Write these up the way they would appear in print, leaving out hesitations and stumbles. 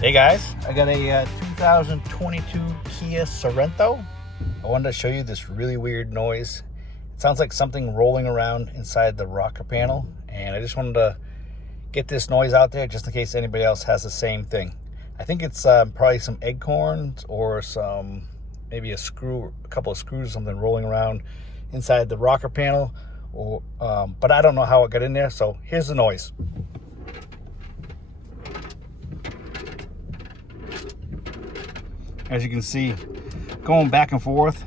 Hey guys, I got a 2022 Kia Sorento. I wanted to show you this really weird noise. It sounds like something rolling around inside the rocker panel, and I just wanted to get this noise out there just in case anybody else has the same thing. I think it's probably some acorns or maybe a couple of screws or something rolling around inside the rocker panel, or but I don't know how it got in there. So here's the noise. As you can see, going back and forth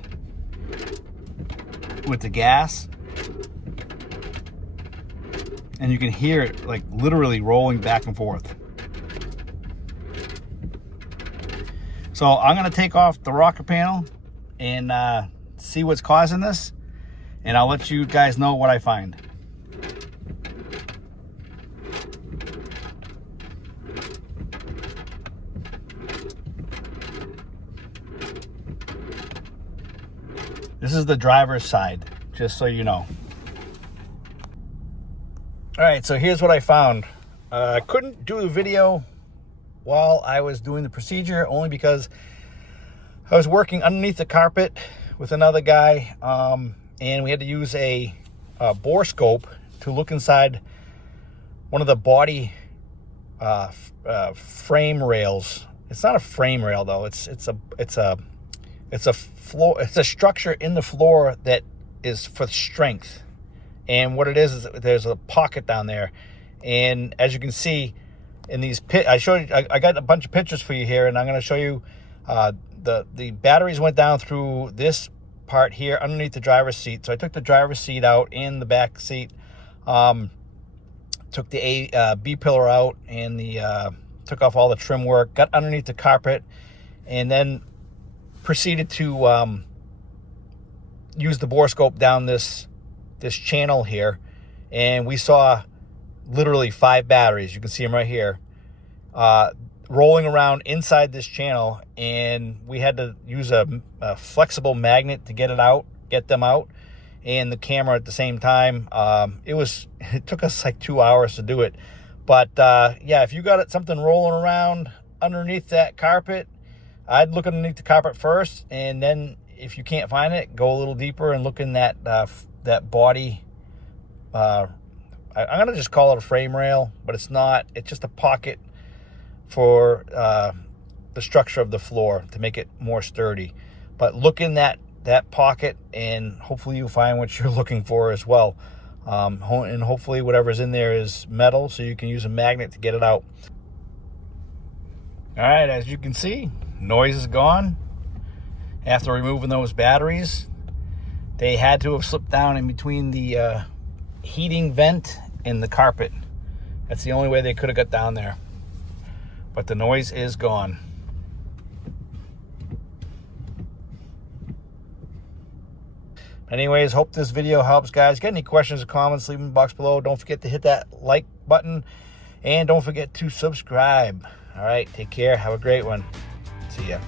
with the gas, and you can hear it like literally rolling back and forth. So I'm gonna take off the rocker panel and see what's causing this, and I'll let you guys know what I find. This is the driver's side, just so you know. All right, so here's what I found. I couldn't do the video while I was doing the procedure, only because I was working underneath the carpet with another guy, and we had to use a bore scope to look inside one of the body frame rails. It's not a frame rail though. It's a floor. It's a structure in the floor that is for strength. And what it is there's a pocket down there. And as you can see in these I got a bunch of pictures for you here, and I'm going to show you the batteries went down through this part here underneath the driver's seat. So I took the driver's seat out and the back seat, took the B pillar out, and took off all the trim work, got underneath the carpet, and then proceeded to use the bore scope down this channel here, and we saw literally 5 batteries. You can see them right here, rolling around inside this channel, and we had to use a flexible magnet to get them out, and the camera at the same time. It took us like 2 hours to do it, but yeah, if you got something rolling around underneath that carpet, I'd look underneath the carpet first, and then if you can't find it, go a little deeper and look in that body. I'm gonna just call it a frame rail, but it's not. It's just a pocket for the structure of the floor to make it more sturdy. But look in that pocket, and hopefully you'll find what you're looking for as well. And hopefully whatever's in there is metal, so you can use a magnet to get it out. All right, as you can see, noise is gone. After removing those batteries, they had to have slipped down in between the heating vent and the carpet. That's the only way they could have got down there. But the noise is gone. Anyways, hope this video helps, guys. Get any questions or comments, leave them in the box below. Don't forget to hit that like button, and don't forget to subscribe. All right, take care. Have a great one. See ya.